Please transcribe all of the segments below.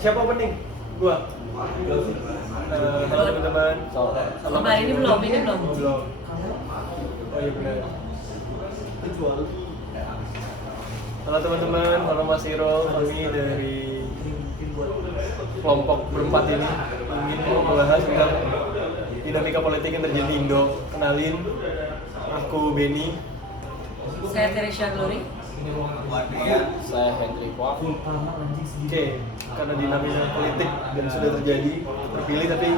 Siapa opening? Gua. Halo teman-teman. Sampai ini belum. Belum. Oh iya benar. Halo teman-teman, halo Mas Hiro. Kami dari kelompok berempat ini ingin membahas tentang dinamika politik yang terjadi di Indo. Kenalin, aku Benny. Saya Teresia Glory. Saya Henry Kwak. Oke, karena dinamika politik dan sudah terjadi terpilih, tapi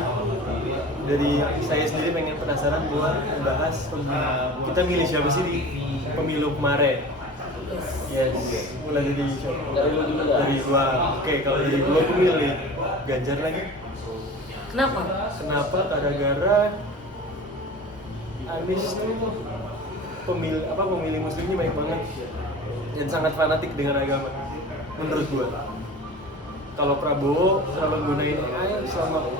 dari saya sendiri pengen penasaran buat membahas kita milih siapa sih di pemilu kemarin. Yes, mulai dari siapa? Dari lu dulu lah. Dari gua. Oke, kalau dari gua milih Ganjar lagi. Kenapa? Kenapa? Gara-gara Anies tuh pemilih muslimnya banyak banget dan sangat fanatik dengan agama menurut gua. Kalau Prabowo selalu gunain AI selama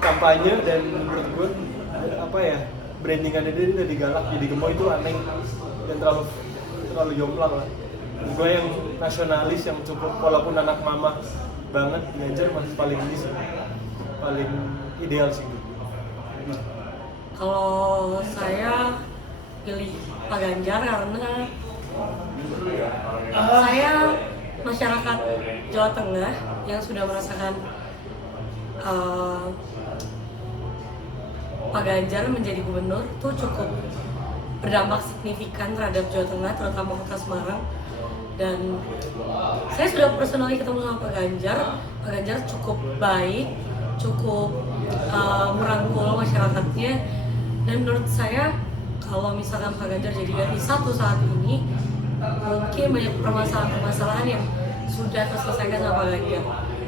kampanye, dan menurut gua brandingannya dia udah digalak jadi gemoy, itu aneh dan terlalu jomplang lah. Gue yang nasionalis yang cukup, walaupun anak mama banget, Ganjar masih paling ini sih, paling ideal sih. Kalau saya pilih Pak Ganjar karena saya masyarakat Jawa Tengah yang sudah merasakan Pak Ganjar menjadi gubernur itu cukup berdampak signifikan terhadap Jawa Tengah, terutama Kota Semarang. Dan saya sudah personally ketemu sama Pak Ganjar. Pak Ganjar cukup baik, cukup merangkul masyarakatnya. Dan menurut saya kalau misalkan Pak Ganjar jadi ganti satu saat ini, mungkin banyak permasalahan-permasalahan yang sudah terselesaikan sama Pak Ganjar.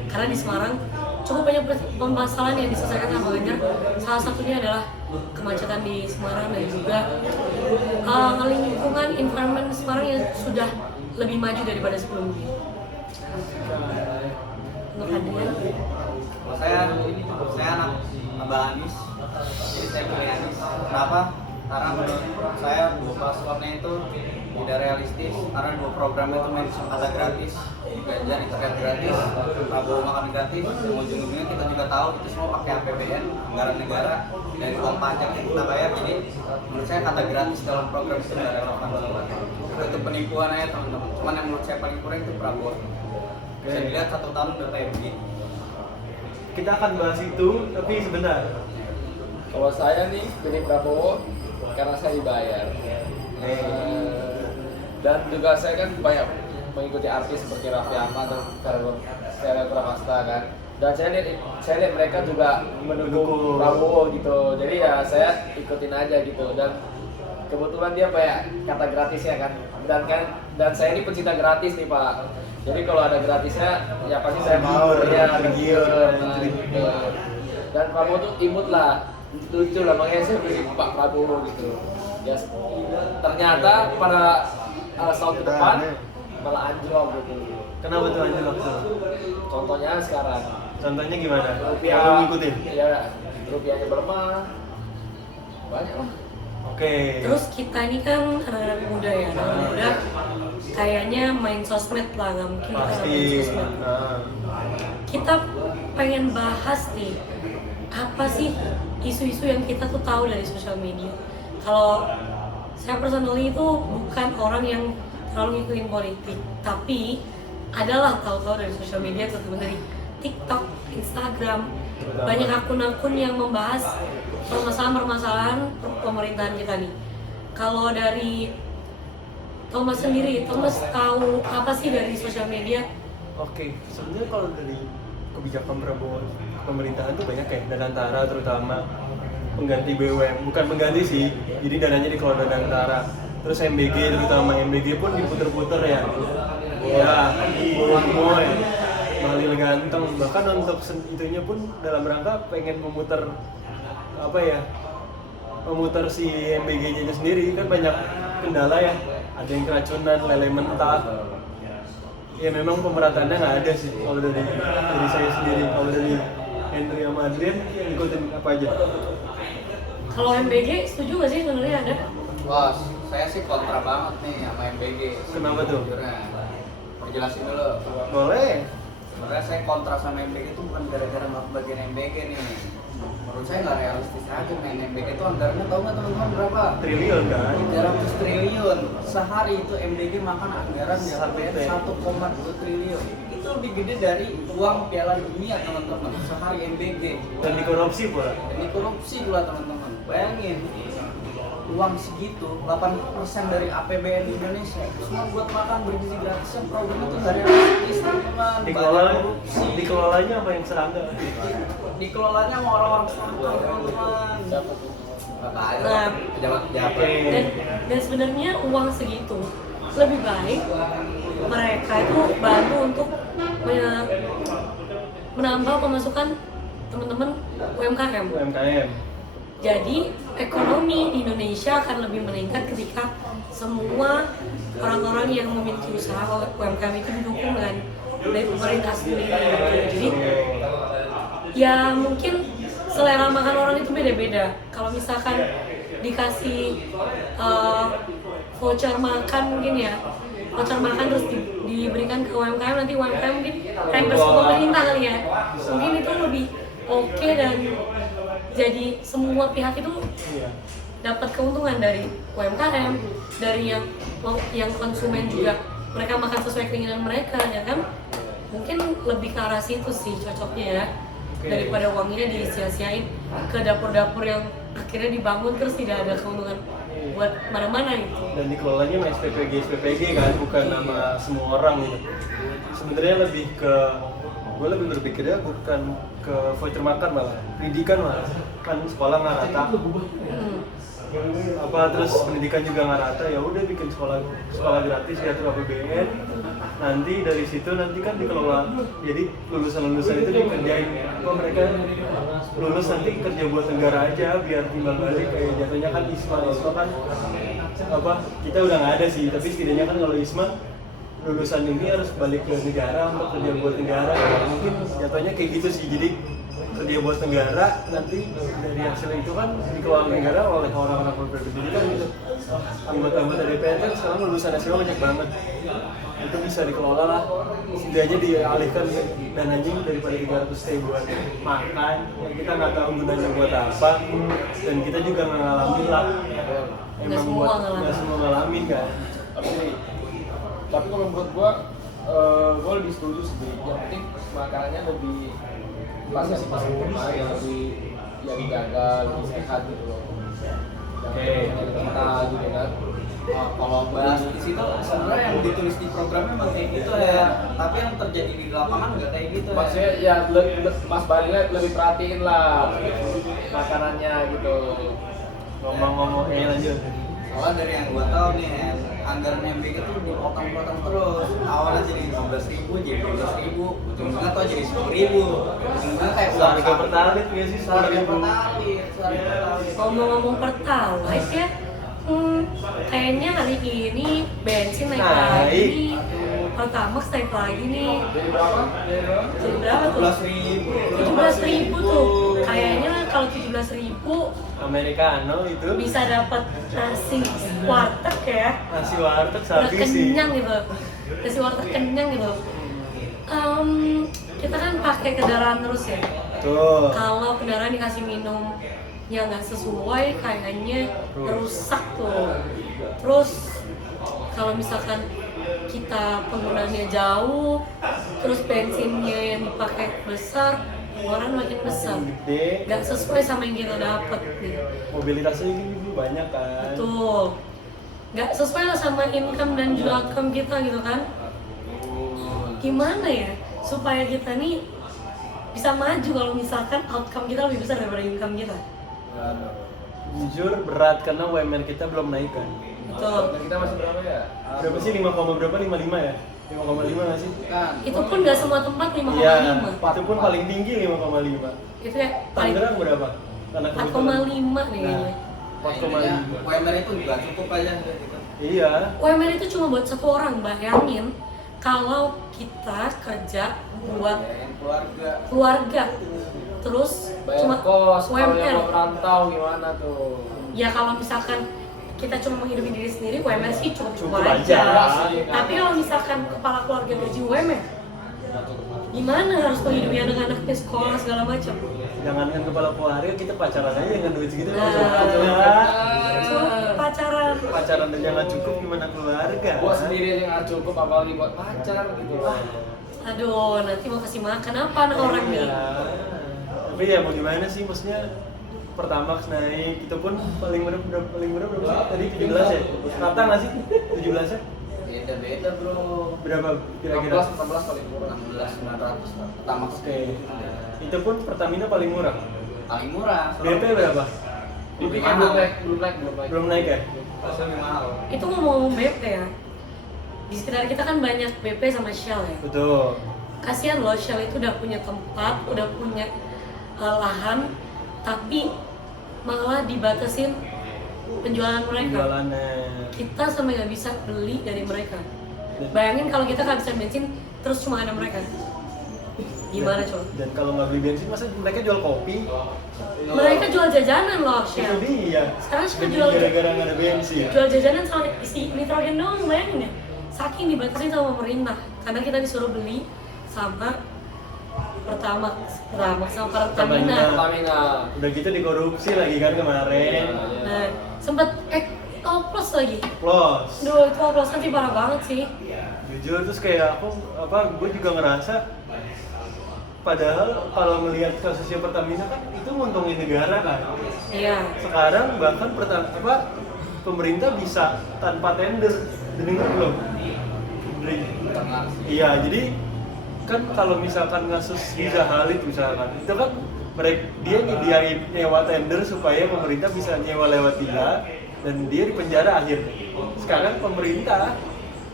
Karena di Semarang cukup banyak permasalahan yang diselesaikan sama Pak Ganjar. Salah satunya adalah kemacetan di Semarang dan juga lingkungan environment Semarang yang sudah lebih maju daripada sebelumnya. Untuk Adrian, saya anak Abah Anies, jadi saya pilih Anies. Kenapa? Karena menurut saya dua paslonnya itu tidak realistis, karena dua program itu main kata gratis, Ganjar internet gratis, Prabowo makan gratis, dan ujung-ujungnya kita juga tahu itu semua pakai APBN, anggaran negara, dari uang pajak yang kita bayar. Jadi menurut saya kata gratis dalam program itu tidak relevan. Itu penipuan aja teman-teman. Cuman yang menurut saya paling kurang itu Prabowo. Bisa dilihat 1 tahun udah kayak begini. Kita akan bahas itu, tapi sebentar. Kalau saya nih pilih Prabowo karena saya dibayar. Dan juga saya kan banyak mengikuti artis seperti Raffi Ahmad dan Verrell Bramasta kan. Dan saya lihat mereka juga mendukung Prabowo gitu. Jadi ya saya ikutin aja gitu. Dan kebetulan dia kayak kata gratis ya kan. Dan saya ini pecinta gratis nih Pak. Jadi kalau ada gratisnya ya pasti saya mau ya tergiur. Dan Prabowo tuh imut lah, lucu lah, makanya saya pilih Pak Prabowo gitu. Ya, ternyata pada tahun ke depan malah anjlok gitu. Kenapa tuh anjlok tuh? Contohnya sekarang. Contohnya gimana? Rupiah. Kalau ngikutin? Ya, rupiahnya melemah. Banyak lah. Oke. terus kita ini kan anak-anak muda ya, anak muda kayaknya main sosmed lah, nggak mungkin kita nggak main Pasti. sosmed. Kita pengen bahas nih, apa sih isu-isu yang kita tuh tahu dari sosial media. Kalau saya personally itu bukan orang yang terlalu ngikutin politik, tapi adalah tahu-tahu dari sosial media, terutama dari TikTok, Instagram, banyak akun-akun yang membahas permasalahan-permasalahan pemerintahan kita nih. Kalau dari Thomas sendiri, Thomas tahu apa sih dari sosial media? Oke, sebenarnya kalau dari kebijakan Prabowo pemerintahan tuh banyak ya, Danantara terutama pengganti BUMN, bukan pengganti sih, jadi dananya dikelola Danantara. Terus MBG, terutama MBG pun diputer-puter ya. Ya, Moy, Bahlil Ganteng, bahkan untuk itunya pun dalam rangka pengen memutar memutar si MBG-nya itu sendiri, kan banyak kendala ya, ada yang keracunan, lele mentah. Ya memang pemerataannya nggak ada sih kalau dari saya sendiri. Kalau dari Henry sama Adrian ikutin apa aja? Kalau MBG setuju nggak sih sebenarnya ada? Wah, saya sih kontra banget nih sama MBG. Kenapa tuh? Sejujurnya. dijelasin dulu. Boleh. Sebenarnya saya kontra sama MBG itu bukan gara-gara nggak bagian MBG nih. Menurut saya nggak realistis aja main MBG itu anggarannya tahu nggak teman-teman berapa? Triliun kan? 300 triliun. Sehari itu MBG makan anggaran ya Satu sampai T. 1,2 triliun. Itu lebih gede dari uang Piala Dunia teman-teman. Sehari MBG. Dan dikorupsi pula. Dan dikorupsi pula teman-teman. Bayangin uang segitu 80% dari APBN Indonesia semua buat makan bergizi gratis, yang program itu nggak realistis teman-teman. Dikelolanya apa yang serangga? Dikelolanya sama orang-orang selatan teman-teman. Nah, Pejabat-pejabat. dan sebenarnya uang segitu lebih baik mereka itu bantu untuk menambah pemasukan teman-teman UMKM. UMKM. Jadi ekonomi di Indonesia akan lebih meningkat ketika semua orang-orang yang memiliki usaha UMKM itu didukung dengan dari pemerintah sendiri. Jadi ya mungkin selera makan orang itu beda-beda. Kalau misalkan dikasih voucher makan mungkin ya, voucher makan terus diberikan ke UMKM, nanti UMKM mungkin reimburse ke pemerintah kali ya. Mungkin itu lebih oke dan jadi semua pihak itu Iya. dapat keuntungan dari UMKM, dari yang konsumen juga mereka makan sesuai keinginan mereka ya kan. Mungkin lebih ke arah situ sih cocoknya ya. Oke. Daripada uangnya disia-siain ke dapur-dapur yang akhirnya dibangun terus tidak ada keuntungan buat mana-mana gitu. Dan dikelolanya sama SPPG kan, bukan nama semua orang gitu. Sebenarnya lebih ke, gue lebih berpikirnya bukan ke voucher makan malah, pendidikan malah. Kan sekolah nggak rata, apa terus pendidikan juga nggak rata, ya udah bikin sekolah gratis diatur APBN. Nanti dari situ nanti kan dikelola, jadi lulusan itu dikerjain, kok mereka lulus nanti kerja buat negara aja biar timbal balik kayak jatuhnya kan ISMA kan apa kita udah nggak ada sih, tapi setidaknya kan kalau ISMA lulusan ini harus balik ke negara untuk kerja buat negara, mungkin jatuhnya kayak gitu sih. Jadi kerja buat negara, nanti dari hasil itu kan dikelola negara oleh orang-orang berpendidikan gitu. Anggota-anggota DPR kan sekarang lulusan SMA banyak banget, itu bisa dikelola lah, setidaknya dialihkan dananya daripada 300 T buat makan yang kita nggak tahu gunanya buat apa, dan kita juga nggak ngalamin lah. Nggak semua ngalamin. Nggak semua ngalamin kan. Tapi kalau menurut gua lebih setuju sih. Yang penting makanannya lebih pas yang lebih yang dijaga, lebih sehat gitu loh. Oke. Yang kental gitu kan. Kalau bahas di situ sebenarnya yang ditulis di programnya memang kayak gitu ya, tapi yang terjadi di lapangan nggak kayak gitu Maksudnya ya Mas Balila lebih perhatiin lah makanannya gitu. Ngomong-ngomong lanjut. Soalnya dari yang gua tahu nih, anggaran MBK itu dipotong-potong terus. Awalnya jadi 15.000, jadi 12.000, ujung-ujungnya tuh jadi 10.000. Ujung-ujungnya kayak Harga pertalit nggak sih? Harga pertalit. Ngomong-ngomong pertalite ya, kayaknya hari ini bensin naik Naik. lagi, Pertamax naik lagi nih. Jadi berapa? Jadi berapa tuh? 17.000. 17.000 tuh. Kayaknya kalau 17.000 Americano itu bisa dapat nasi warteg ya. nasi warteg Udah sapi sih. kenyang gitu. Nasi warteg kenyang gitu. Kita kan pakai kendaraan terus ya. Tuh. Kalau kendaraan dikasih minum yang nggak sesuai kayaknya rusak tuh. Terus kalau misalkan kita penggunaannya jauh, terus bensinnya yang dipakai besar, pengeluaran makin besar. Gede. Nggak sesuai sama yang kita dapat gitu. Mobilitasnya ini banyak kan. Betul. Nggak sesuai lah sama income dan juga outcome kita gitu kan. Gimana ya supaya kita nih bisa maju kalau misalkan outcome kita lebih besar daripada income kita. Jujur berat karena UMR kita belum naik kan. Betul. Dan kita masih berapa ya? Berapa sih 5,5 ya? 5,5 nggak sih? Kan. Itu pun nggak semua tempat 5,5. Iya, itu pun paling tinggi 5,5. Itu ya paling Tangerang berapa? Karena 4,5 nih kayaknya. 4,5. UMR itu juga cukup aja gitu. Iya. UMR itu cuma buat satu orang, bayangin kalau kita kerja buat Biayain keluarga. keluarga terus Bayar cuma kos, kalau yang UMR. mau merantau gimana tuh? Ya kalau misalkan kita cuma menghidupi diri sendiri, UMR sih cukup Cukup aja. aja. Tapi kalau misalkan kepala keluarga gaji UMR, gimana harus menghidupi anak-anaknya sekolah segala macam? Jangankan kepala keluarga, kita pacaran aja dengan duit segitu. Pacaran. Pacaran aja nggak cukup, gimana keluarga? Buat sendiri aja nggak cukup, apalagi buat pacar gitu. Aduh, nanti mau kasih makan apa anak orang nih? Iya. Tapi ya mau gimana sih, maksudnya Pertamax naik, itu pun paling murah berapa sih? Tadi 17 ya? Rata nggak sih? 17 ya? Beda bro. Berapa 16, kira-kira? 14 paling murah. 16.900 Pertamax. Oke. Itu pun Pertamina paling murah. Paling murah. BP berapa? BP Lebih kan mahal. belum naik. Belum naik ya? Pasti lebih mahal. Itu ngomong BP ya. Di sekitar kita kan banyak BP sama Shell ya. Betul. Kasihan loh, Shell itu udah punya tempat, udah punya lahan, tapi malah dibatasin penjualan mereka. Jualannya. Kita sampai nggak bisa beli dari mereka. Bayangin kalau kita kehabisan bensin, terus cuma ada mereka. Gimana coba? Dan kalau nggak beli bensin, masa mereka jual kopi? Mereka jual jajanan loh, Itu Shell. dia. Sekarang Shell Demi jual gara-gara nggak ada bensin. jual jajanan sama isi nitrogen doang, bayangin ya. Saking dibatasin sama pemerintah, karena kita disuruh beli sama Pertamax sama Pertamina. Pertamina. Udah gitu dikorupsi lagi kan kemarin. Nah, sempet oplos lagi. Plus. Duh, itu oplosnya sih parah banget sih. Jujur terus kayak gue juga ngerasa padahal kalau melihat kasusnya Pertamina kan itu nguntungin negara kan. Iya. Sekarang bahkan pemerintah bisa tanpa tender. Dengar belum? Iya, jadi kan kalau misalkan kasus Riza Khalid misalkan, itu kan dia nyediain nyewa tender supaya pemerintah bisa nyewa lewat dia dan dia di penjara akhirnya. Sekarang pemerintah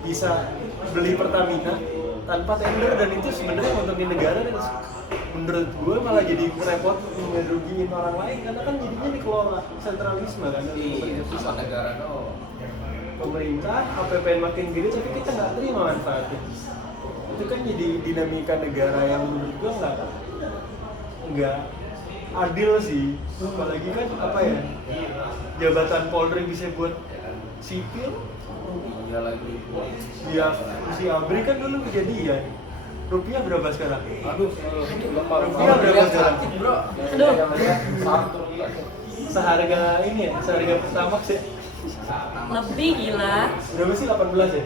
bisa beli Pertamina tanpa tender dan itu sebenarnya nguntungin negara dan menurut gue malah jadi repot merugiin orang lain karena kan jadinya dikelola sentralisme kan dari pemerintah. Sama negara dong. Pemerintah APBN makin gede tapi kita nggak terima manfaatnya. Itu kan jadi dinamika negara yang menurut gua nggak adil sih. Apalagi kan jabatan Polri bisa buat sipil. Iya lagi. Dia si Abri kan dulu kejadian. Rupiah berapa sekarang? Aduh, Rupiah berapa sekarang? bro? Aduh. Satu gila. Seharga ini ya, seharga Pertamax ya. Lebih gila. Berapa sih 18 ya?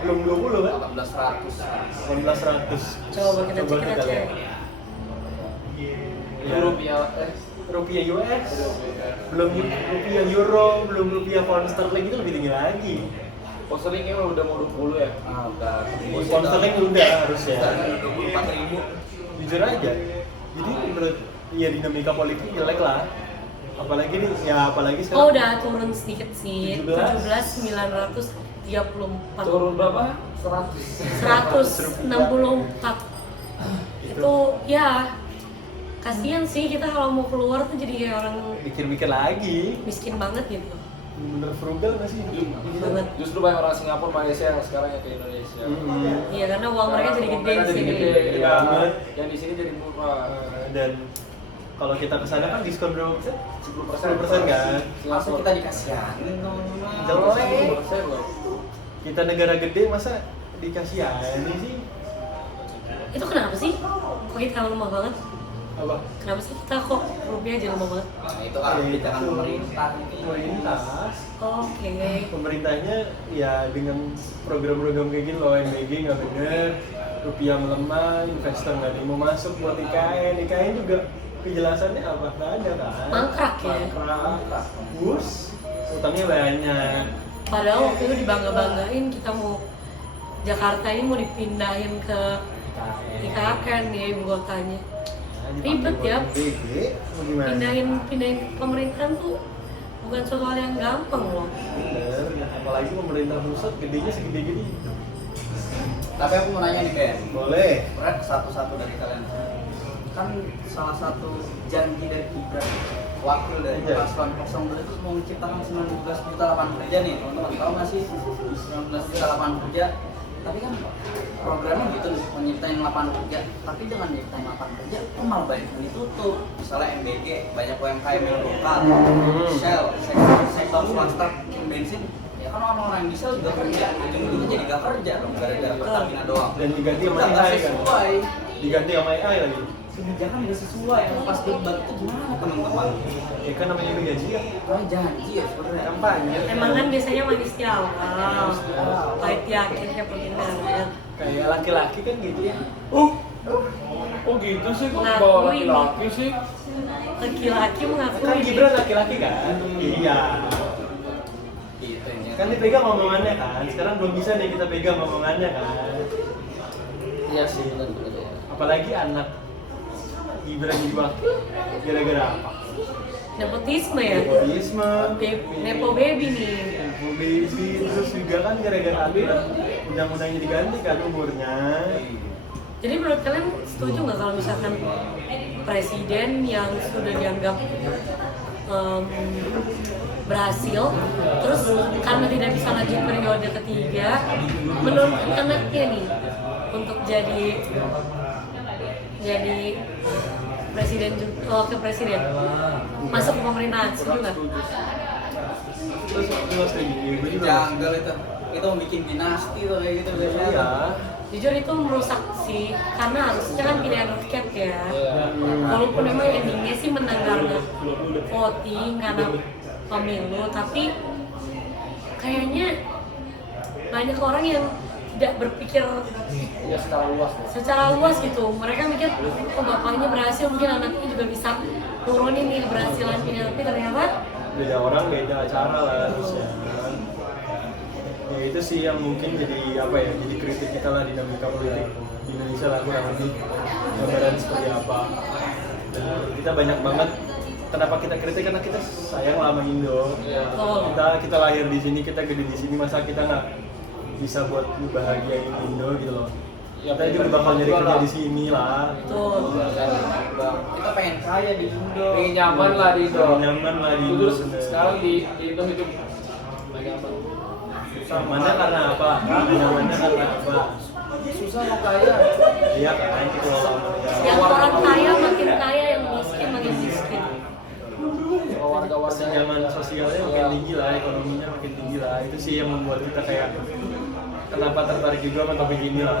Belum 20 kan? 18.100. 1800. Coba kita cek. lihat. Ya. Rupiah US, belum rupiah euro, belum rupiah pound sterling itu lebih tinggi lagi. Posternya udah mau 20 ya? Ah, udah. Pound sterling udah harusnya. 24.000. Jujur aja. Jadi menurut ya dinamika politik jelek lah. Apalagi sekarang. Oh, udah turun sedikit sih. 17. 17.934. Turun berapa? 100. 164. Itu ya kasihan sih, kita kalau mau keluar tuh jadi kayak orang Mikir-mikir lagi. miskin banget gitu. Bener frugal nggak sih? Banget. Justru banyak orang Singapura, Malaysia yang sekarang yang ke Indonesia. Iya, karena uang mereka jadi gede Mereka di jadi sini. gede, ya. Banget. Yang di sini jadi murah. Dan kalau kita kesana kan diskon berapa persen? 10% 10% kan? Masa kita dikasihanin dong. Jelek. 10% loh. Kita negara gede masa dikasihani sih? Itu kenapa sih? Kok kita lemah banget? Apa? Kenapa sih kita kok rupiah jadi lemah banget? Nah, itu kan kebijakan pemerintah. Pemerintah. Oke. Pemerintahnya ya dengan program-program kayak gini loh, MBG nggak bener, rupiah melemah, investor nggak mau masuk buat IKN juga kejelasannya apa? Nggak ada kan? Mangkrak ya? Mangkrak. Bus, utangnya banyak. Padahal waktu itu dibangga-banggain kita mau Jakarta ini mau dipindahin ke IKN ya ibu kotanya. Ribet ya. Pindahin pemerintahan tuh bukan suatu hal yang gampang loh. Bener, apalagi pemerintah pusat gedenya segede-gede. Tapi aku mau nanya nih Ben. Boleh. Red satu-satu dari kalian. Kan salah satu janji dari Gibran wakil dari paslon 02 itu mau menciptakan 19 juta lapangan kerja nih, teman-teman tahu nggak sih 19 juta lapangan kerja? Tapi kan programnya gitu nih, menyiptain lapangan kerja, tapi dengan menyiptain lapangan kerja itu malah banyak yang ditutup. Misalnya MBG banyak UMKM yang buka, Shell sektor swasta bensin, ya kan orang-orang diesel juga kerja, ujung-ujungnya jadi gak kerja dong gara-gara Pertamina doang. Dan diganti sama Udah nggak AI kan. sesuai. Diganti sama AI lagi. Kebijakan nggak sesuai, yang pas debat itu gimana teman-teman? Ya kan namanya juga gaji ya. Janji ya sebenarnya. Kampanye. Emang kan biasanya manis di awal, pahit di akhir kayak pengindaran. Kayak laki-laki kan gitu ya. Oh gitu sih, kok Ngakui bawa nih. laki-laki sih? Laki-laki mengakui Kan nih. Gibran laki-laki kan? Iya. Gitu ya. Kan dipegang omongannya kan. Sekarang belum bisa nih kita pegang omongannya kan. Iya sih, benar ya. Apalagi anak Gibran jadi wakil gara-gara apa? Nepotisme ya. Nepotisme, Nepo baby nih. Nepo baby, terus juga kan gara-gara aturan undang-undangnya diganti kan umurnya. Jadi menurut kalian setuju nggak kalau misalkan presiden yang sudah dianggap berhasil, terus karena tidak bisa lanjut periode ketiga, menurunkan anaknya nih untuk jadi presiden wakil presiden masuk ke pemerintahan, setuju nggak? Terus kayak gini, gue juga. Janggal itu mau bikin dinasti tuh kayak gitu biasanya. Iya. Jujur itu merusak sih, karena harusnya kan pilihan rakyat ya. Walaupun memang endingnya sih menang karena voting, karena pemilu, tapi kayaknya banyak orang yang tidak berpikir Ya secara luas. secara luas gitu. Mereka mikir, oh bapaknya berhasil, mungkin anaknya juga bisa nurunin nih keberhasilannya, tapi ternyata Beda orang, beda acara lah harusnya. Ya itu sih yang mungkin jadi apa ya, jadi kritik kita lah dinamika politik di Indonesia lah kurang lebih gambaran seperti apa. Dan kita banyak banget kenapa kita kritik, karena kita sayang lah sama Indo. Kita lahir di sini, kita gede di sini, masa kita nggak bisa buat bahagiain Indo gitu loh. Ya, Kita juga bakal nyari kerja di sini lah. betul. Kita pengen kaya di Indo. Pengen nyaman lah di Indo. Pengen nyaman lah di Indo, Terus bener. sekarang di Indo hidup lagi apa? Nyamannya karena apa? Nyamannya karena apa? Susah mau kaya. Iya kan, itu loh. Yang orang kaya makin kaya, yang miskin makin miskin. Warga-warga Kesenjangan sosialnya makin tinggi lah, ekonominya makin tinggi lah. Itu sih yang membuat kita kayak kenapa tertarik juga sama topik ini lah.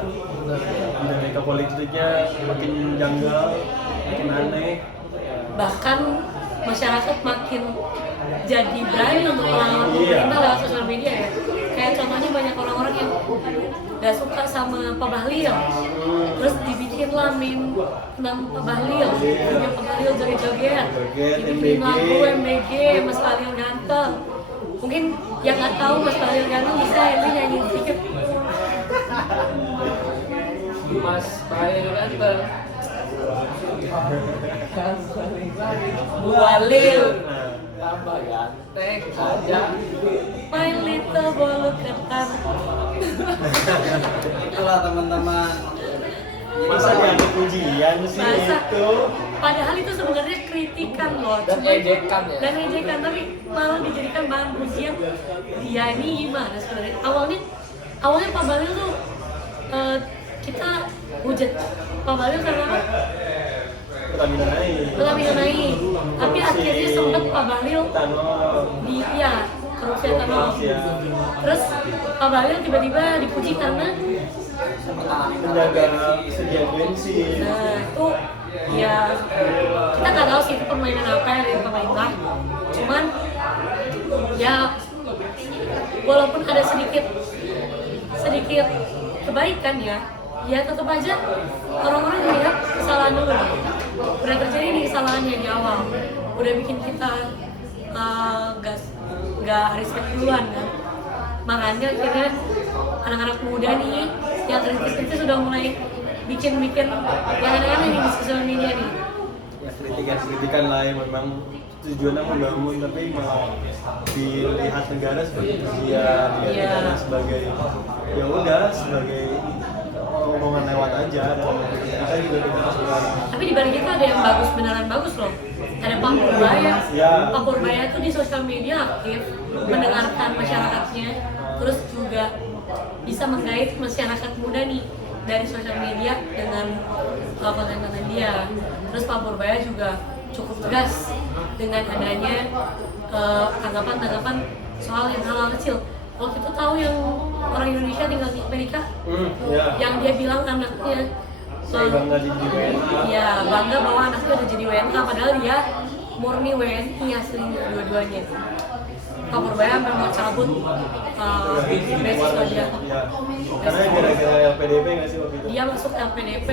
Dinamika politiknya makin janggal, makin aneh. Bahkan masyarakat makin jadi berani untuk melawan pemerintah lewat sosial media ya. Kayak contohnya banyak orang-orang yang gak suka sama Pak Bahlil, terus dibikin lah meme tentang Pak Bahlil, video Pak Bahlil joget-joget, dibikin lagu MBG, Mas Bahlil ganteng. Mungkin yang nggak tahu Mas Bahlil ganteng bisa ini nyanyi sedikit. Mas Bahlil ganteng. Bu Bahlil, Tambah ganteng aja. my little bolu ketan. Itulah teman-teman. Masa dianggap ujian sih Masa? itu? Padahal itu sebenarnya kritikan loh, Dan cuman- ejekan ya? Dan ejekan, tapi malah dijadikan bahan pujian. Dia ini gimana sebenarnya? Awalnya Pak Bahlil tuh kita hujat Pak Bahlil karena apa? Pertamina naik. Pertamina naik, tapi akhirnya sempat Pak Bahlil Tanol. di korupsi etanol. Ya. Terus Pak Bahlil tiba-tiba dipuji karena Menjaga kesediaan bensin. nah itu ya kita nggak tahu sih itu permainan apa ya dari pemerintah. Cuman ya walaupun ada sedikit kebaikan ya tetap aja orang-orang melihat kesalahan dulu. Udah terjadi nih kesalahannya di awal, udah bikin kita nggak respect duluan kan. Makanya akhirnya anak-anak muda nih yang kritis sudah mulai bikin yang aneh-aneh nih di sosial media nih. Ya kritikan lah yang memang tujuannya membangun, tapi malah dilihat negara sebagai ujian, Iya. negara sebagai ya udah sebagai omongan lewat aja, dan kita juga tidak sesuai. Tapi di balik itu ada yang bagus, beneran bagus loh. Ada Pak Purbaya. Ya. Pak Purbaya tuh di sosial media aktif, mendengarkan masyarakatnya, terus juga bisa menggait masyarakat muda nih dari sosial media dengan konten-konten dia. Terus Pak Purbaya juga cukup tegas dengan adanya tanggapan-tanggapan soal yang hal-hal kecil. Waktu itu tahu yang orang Indonesia tinggal di Amerika, Ya. yang dia bilang anaknya Saya bangga jadi WNA. ya bangga bahwa anaknya udah jadi WNA, padahal dia murni WNI aslinya dua-duanya. Pak Purbaya memang cabut beasiswa dia. Ya. Karena gara-gara LPDP nggak sih waktu itu? Dia masuk LPDP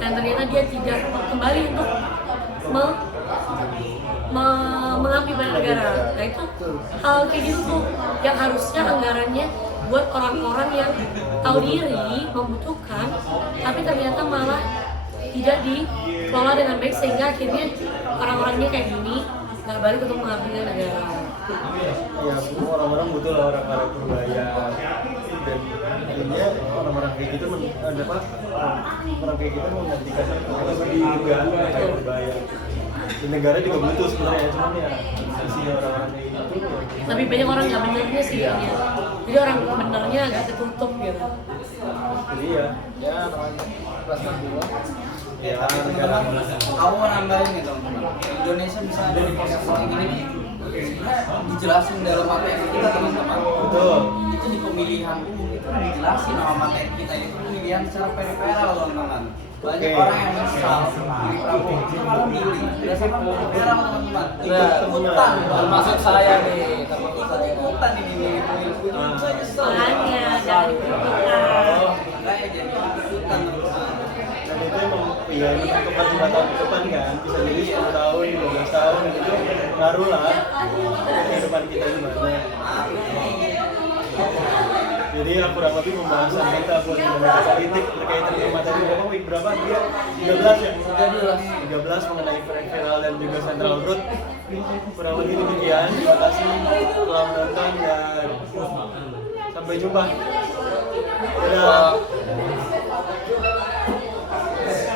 dan ternyata dia tidak kembali untuk mengabdi pada negara. Nah itu hal kayak gitu tuh yang harusnya anggarannya buat orang-orang yang tahu diri, membutuhkan, tapi ternyata malah tidak dikelola dengan baik sehingga akhirnya orang-orangnya kayak gini nggak balik untuk mengabdi negara. Ya, orang-orang butuh lah orang-orang berbahaya dan akhirnya orang-orang kayak gitu orang kayak gitu menggantikan mereka di negara kayak berbahaya. Di negara juga butuh sebenarnya, cuman ya sisi orang-orang kayak gitu. Lebih banyak orang nggak benernya sih ya. Jadi orang benernya agak ketutup gitu. Jadi ya, Ya namanya kelas 62. ya negara. Kamu mau nambahin nih teman-teman, Indonesia bisa ada di posisi kayak gini nih, sebenarnya dijelasin dalam materi kita teman-teman. Betul. Itu di pemilihan umum itu dijelasin sama materi kita itu pemilihan secara peripheral teman-teman. Banyak Oke. orang yang misal pilih Prabowo, itu malah milih berdasarkan peripheral teman-teman. Nah, Ikut-ikutan, termasuk saya nih, termasuk saya. ikut-ikutan ini milih-milih itu saya nyesel. Makanya jangan ikut-ikutan. Kayak jadi ikut-ikutan teman-teman. Dan itu emang ya menentukan 5 tahun ke depan kan, bisa jadi 10 tahun, 12 tahun gitu ngaruh lah kehidupan kita gimana. Jadi ya kurang lebih pembahasan kita buat dinamika politik terkait dengan materi berapa dia 13 ya? 13 mengenai peripheral dan juga central road. Kurang lebih demikian. Terima kasih telah menonton dan sampai jumpa. Dadah.